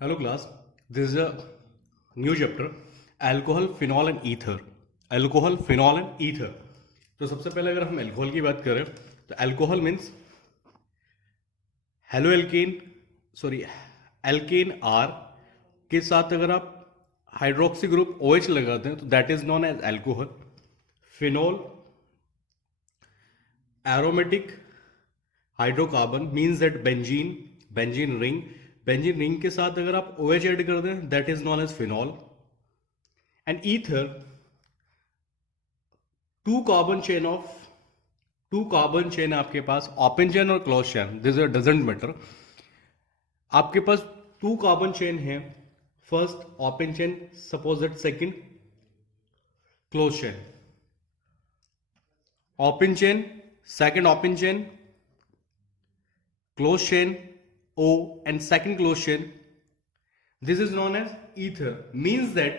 Hello class, this is a new chapter, alcohol, phenol and ether. Alcohol, phenol and ether. तो सबसे पहले अगर हम अल्कोहल की बात करें तो alcohol means halo alkane sorry alkane R के साथ अगर आप हाइड्रोक्सी ग्रुप OH लगाते हैं तो that is known as alcohol. Phenol aromatic hydrocarbon means that benzene ring के साथ अगर आप OH ऐड कर दें that is known as phenol. And ether two carbon chain आपके पास, ओपन चेन और close chain, this doesn't matter. आपके पास टू कार्बन चेन है, first open chain, suppose that second close chain. Open chain, second open chain, closed chain O and second closed chain, this is known as ether. Means that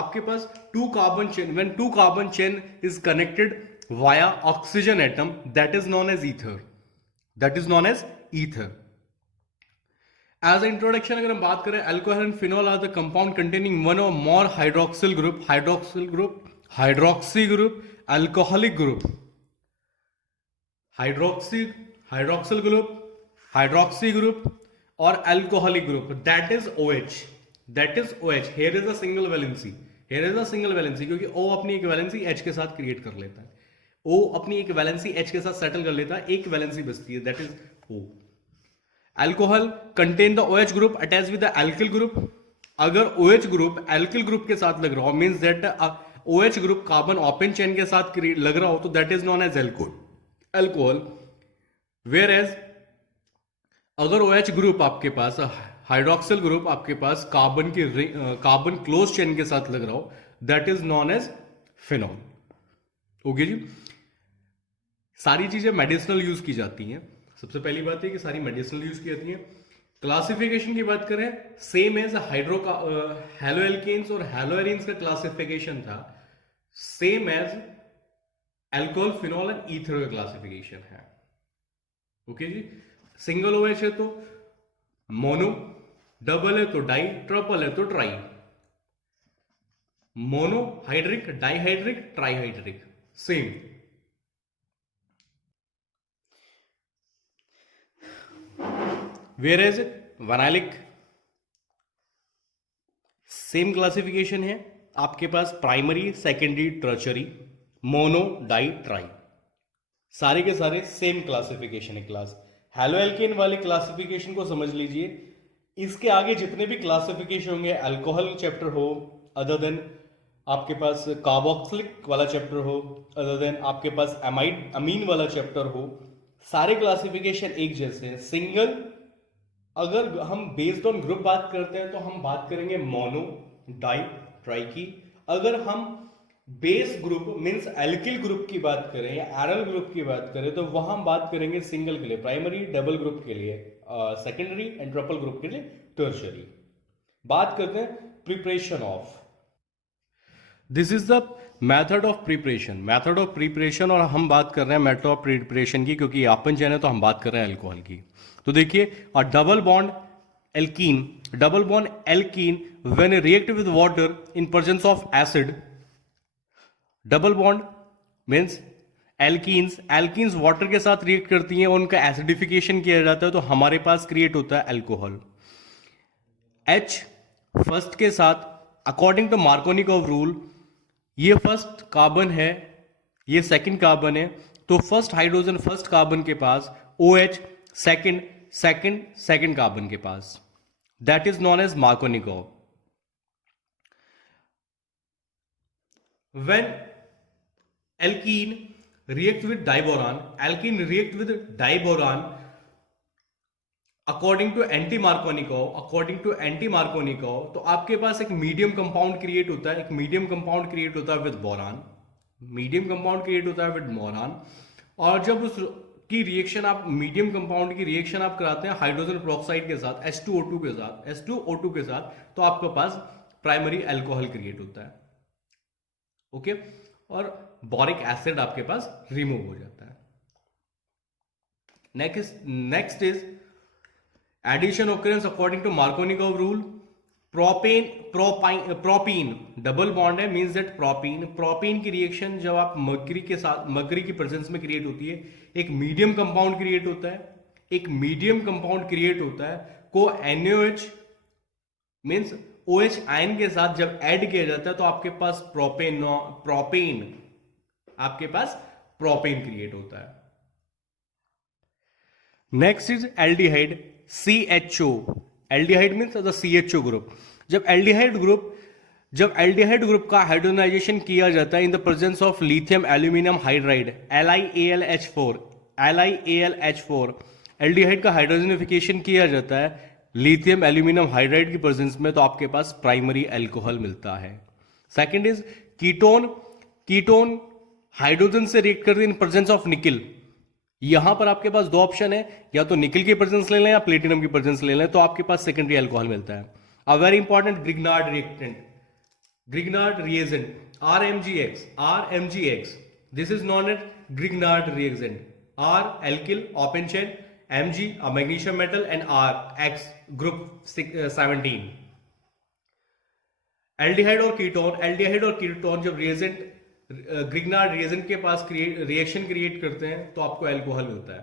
आपके पास two carbon chain, when two carbon chain is connected via oxygen atom, that is known as ether. That is known as ether. As an introduction अगर हम बात करें, alcohol and phenol are the compound containing one or more hydroxyl group, hydroxy group, alcoholic group, hydroxyl group और alcoholic group, that is OH. Here is a single valency, क्योंकि O अपनी एक valency H के साथ create कर लेता है, O अपनी एक वैलेंसी H के साथ सेटल कर लेता है, एक वैलेंसी बचती है, that is O. Alcohol contain the OH group attach with the alkyl group. अगर OH ग्रुप एल्किल ग्रुप के साथ लग रहा हो, means that OH group carbon open chain के साथ लग रहा हो, तो that is known as alcohol. Whereas अगर OH ग्रुप आपके पास, हाइड्रोक्सिल ग्रुप आपके पास कार्बन क्लोज चेन के साथ लग रहा हो, that is known as phenol. Okay जी. सारी चीजें मेडिसिनल यूज की जाती हैं. सबसे पहली बात है कि सारी मेडिसिनल यूज की जाती हैं. क्लासिफिकेशन की बात करें, सेम एज हेलोएल्केन्स और हेलोएरिन्स का क्लासिफिकेशन था, same as alcohol, phenol and ether का क्लासिफिकेशन है. ओके जी. सिंगल OH है तो मोनो, डबल है तो डाई, ट्रिपल है तो tri. Monohydric, dihydric, trihydric, same. Whereas phenolic, same classification है आपके पास, primary, secondary, tertiary, mono, di, tri, सारे के सारे सेम क्लासिफिकेशन है. क्लास हेलो एल्केन वाले क्लासिफिकेशन को समझ लीजिए. इसके आगे जितने भी क्लासिफिकेशन होंगे, अल्कोहल चैप्टर हो, अदर देन आपके पास कार्बोक्सिलिक वाला चैप्टर हो, अदर देन आपके पास अमीन वाला चैप्टर हो, सारे क्लासिफिकेशन एक जैसे हैं, सिंगल. अगर हम बेस्ड ऑन ग्रुप बात करते हैं तो हम बात करेंगे मोनो, डाई, ट्राई की. अगर हम base group means alkyl group की बात करें या एरल ग्रुप की बात करें तो वहां हम बात करेंगे सिंगल के लिए प्राइमरी, डबल ग्रुप के लिए सेकेंडरी एंड ट्रिपल ग्रुप के लिए टर्शियरी. बात करते हैं preparation of. This is the method of preparation और हम बात कर रहे हैं मेथड ऑफ प्रिपरेशन की, क्योंकि ओपन चेन है तो हम बात कर रहे हैं अल्कोहल की. तो देखिए, double bond alkene when react with water in presence of acid. Double bond means alkenes water के साथ रिएक्ट करती हैं, उनका एसिडिफिकेशन किया जाता है, तो हमारे पास क्रिएट होता है अल्कोहल. H फर्स्ट के साथ, अकॉर्डिंग टू मार्कोनिकॉव रूल, ये फर्स्ट कार्बन है, ये सेकंड कार्बन है, तो फर्स्ट हाइड्रोजन फर्स्ट कार्बन के पास, OH सेकंड कार्बन के पास, that is known as Markovnikov. When alkene react with diboron according to anti Markovnikov, तो आपके पास एक मीडियम कंपाउंड क्रिएट होता है, विद बोरान. और जब उसकी रिएक्शन आप मीडियम कंपाउंड की रिएक्शन आप कराते हैं हाइड्रोजन पेरोक्साइड के साथ, H2O2 के साथ, तो आपके पास प्राइमरी अल्कोहल क्रिएट होता है. ओके. और बोरिक एसिड आपके पास रिमूव हो जाता है. Next is Addition occurrence according to Markovnikov rule. Propene double bond है, मींस दैट प्रोपीन की रिएक्शन जब आप मर्करी की प्रेजेंस में क्रिएट होती है, एक मीडियम कंपाउंड क्रिएट होता है, को NaOH मींस OH आयन के साथ जब ऐड किया जाता है तो आपके पास प्रोपेन क्रिएट होता है। Next is aldehyde, CHO। Aldehyde means the CHO group. जब एल्डिहाइड ग्रुप का हाइड्रोजनाइजेशन किया जाता है in the presence of lithium aluminium hydride LiAlH4, aldehyde का हाइड्रोजनिफिकेशन किया जाता है लिथियम एल्यूमिनियम हाइड्राइड की प्रेजेंस में, तो आपके पास प्राइमरी अल्कोहल मिलता है। सेकंड इज कीटोन हाइड्रोजन से रिएक्ट करते हैं इन प्रेजेंस ऑफ निकिल। यहां पर आपके पास दो ऑप्शन है, या तो निकिल की प्रेजेंस ले लें या प्लेटिनम की प्रेजेंस ले लें, तो आपके पास सेकेंडरी अल्कोहल मिलता है। A very important Grignard reagent RMGX, this is known as Grignard reagent. R alkyl open chain, Mg a magnesium metal, and R X group 17। Aldehyde और कीटोन जब ग्रिग्नार्ड रिएजेंट के पास reaction create करते हैं तो आपको alcohol मिलता है।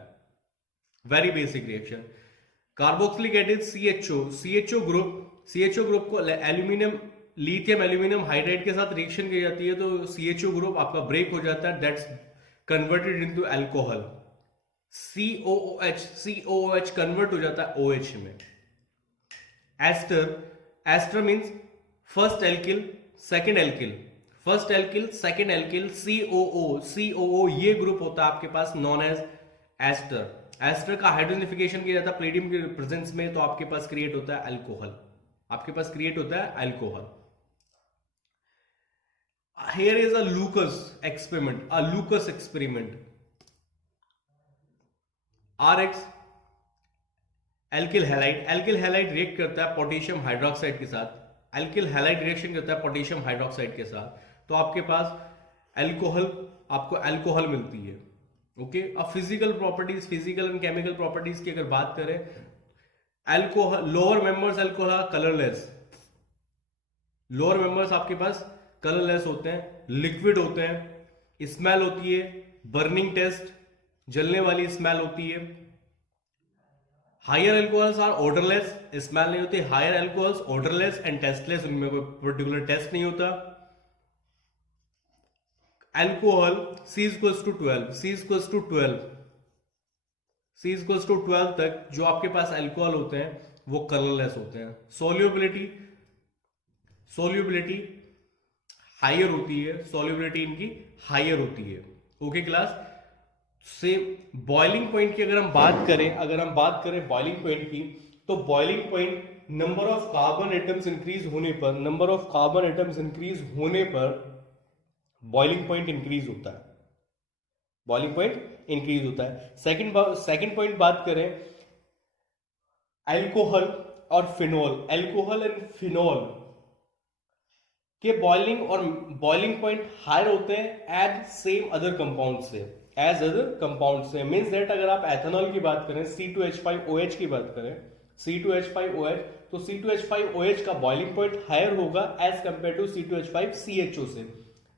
Very basic reaction. Carboxylic acid CHO group को लिथियम एल्यूमिनियम हाइड्राइड के साथ रिएक्शन की जाती है तो CHO ग्रुप आपका ब्रेक हो जाता है, that's converted into alcohol. COOH convert हो जाता है OH में। Ester means first alkyl second alkyl, COO ये ग्रुप होता है आपके पास नॉन एज एस्टर का हाइड्रोजनिफिकेशन किया जाता है प्लेटियम के प्रेजेंस में, तो आपके पास क्रिएट होता है alcohol. Here is a Lucas experiment। RX alkyl halide react करता है पोटेशियम हाइड्रोक्साइड के साथ, तो आपके पास आपको अल्कोहल मिलती है। ओके, अब फिजिकल एंड केमिकल प्रॉपर्टीज की अगर बात करें, alcohol lower members alcohol colourless, आपके पास कलरलेस होते हैं, लिक्विड होते हैं, स्मेल होती है, बर्निंग टेस्ट, जलने वाली स्मेल होती है। Higher alcohols are odourless, smell नहीं होती। Higher alcohols odourless and tasteless, उनमें कोई पर्टिकुलर टेस्ट नहीं होता। अल्कोहल C = 12 तक जो आपके पास अल्कोहल होते हैं वो कलरलेस होते हैं। सोल्यूबिलिटी हायर होती है, ओके क्लास। से बॉइलिंग पॉइंट की अगर हम बात करें बॉइलिंग पॉइंट की, तो boiling point number of carbon atoms increase होने पर बॉइलिंग पॉइंट इंक्रीज होता है। सेकंड पॉइंट बात करें अल्कोहल एंड फिनॉल के बॉइलिंग पॉइंट हायर होते हैं एज अदर कंपाउंड से। मींस दैट अगर आप एथेनॉल की बात करें, C2H5OH की बात करें, C2H5OH, तो C2H5OH का बॉइलिंग पॉइंट हायर होगा एज कंपेयर टू C2H5CHO से,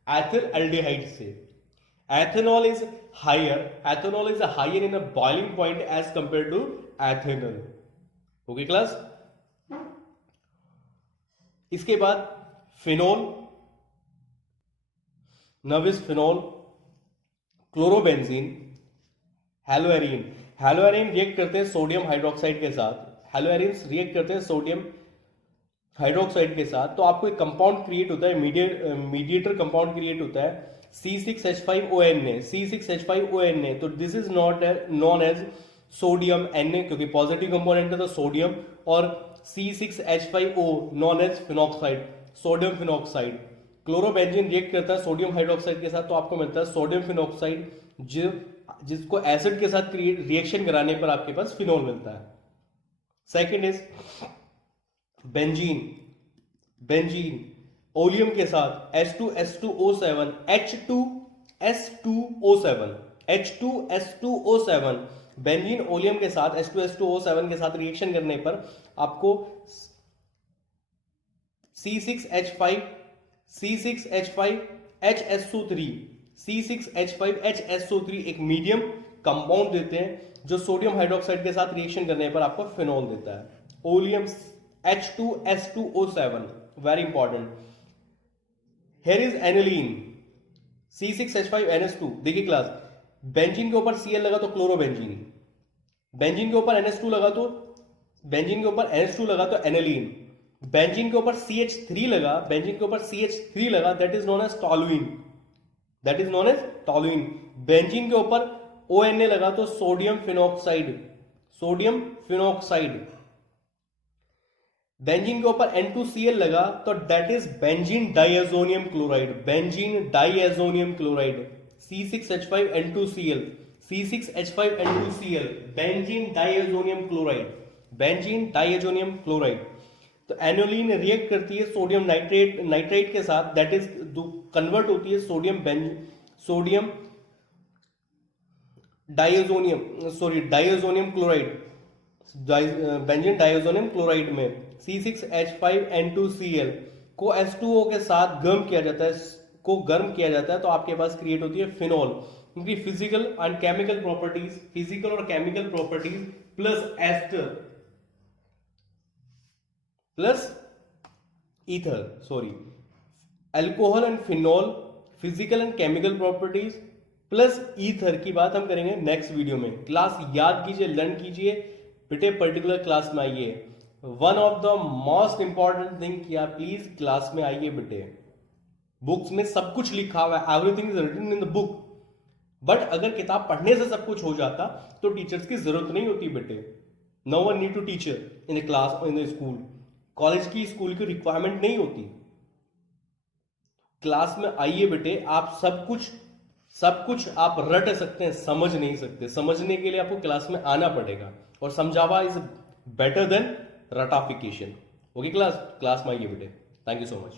एथिल एल्डिहाइड से। Ethanol is higher in a boiling point as compare to ethanol. Okay class. इसके बाद फिनॉल, क्लोरोबेंजीन, हेलोएरिन रिएक्ट करते हैं सोडियम हाइड्रोक्साइड के साथ, तो आपको एक कंपाउंड क्रिएट होता है, मीडिएटर कंपाउंड क्रिएट होता है C6H5ONA, तो this is known as sodium Na, क्योंकि पॉजिटिव कंपोनेंट है तो सोडियम, और C6H5O known as sodium phenoxide. Chlorobenzene react करता है सोडियम हाइड्रोक्साइड के साथ, तो आपको मिलता है सोडियम फिनॉक्साइड, जिसको एसिड के साथ रिएक्शन कराने पर आपके पास फिनॉल मिलता है। सेकंड इज बेंजीन ओलियम के साथ H2S2O7 बेंजीन ओलियम के साथ H2SO7 के साथ रिएक्शन करने पर आपको C6H5HSO3 C6H5HSO3 एक मीडियम कंपाउंड देते हैं जो सोडियम हाइड्रोक्साइड के साथ रिएक्शन करने पर आपको फिनॉल देता है। Oleum H2S2O7 very important. Here is aniline C6H5NH2। देखिए क्लास, बेंजीन के ऊपर Cl लगा तो क्लोरोबेंजीन, बेंजीन के ऊपर NH2 लगा तो एनिलीन, बेंजीन के ऊपर CH3 लगा, that is known as toluene, benzene के ऊपर ONA लगा तो सोडियम फिनॉक्साइड, बेंजीन के ऊपर N2Cl लगा तो that is benzene diazonium chloride, C6H5N2Cl, benzene diazonium chloride. तो एनोलिन रिएक्ट करती है सोडियम नाइट्रेट के साथ, दैट इज कन्वर्ट होती है diazonium chloride, benzene diazonium chloride में C6H5N2Cl को H2O के साथ गर्म किया जाता है, तो आपके पास क्रिएट होती है फिनॉल। क्योंकि फिजिकल और chemical properties plus ester plus ether, alcohol and phenol, physical and chemical properties plus ether की बात हम करेंगे नेक्स्ट वीडियो में। क्लास याद कीजिए, लर्न कीजिए बेटे, पर्टिकुलर क्लास में आइए। One of the most important thing किया, प्लीज क्लास में आइए बेटे। बुक्स में सब कुछ लिखा हुआ है, everything is written in the book, but अगर किताब पढ़ने से सब कुछ हो जाता तो टीचर्स की जरूरत नहीं होती बेटे। No one need to teacher in the class और इन द स्कूल, कॉलेज की स्कूल की रिक्वायरमेंट नहीं होती। क्लास में आइए बेटे, आप सब कुछ आप रट सकते हैं, समझ नहीं सकते। समझने के लिए आपको क्लास में आना पड़ेगा, और समझावा is better than ratification. Okay class में आइए बेटे। Thank you so much.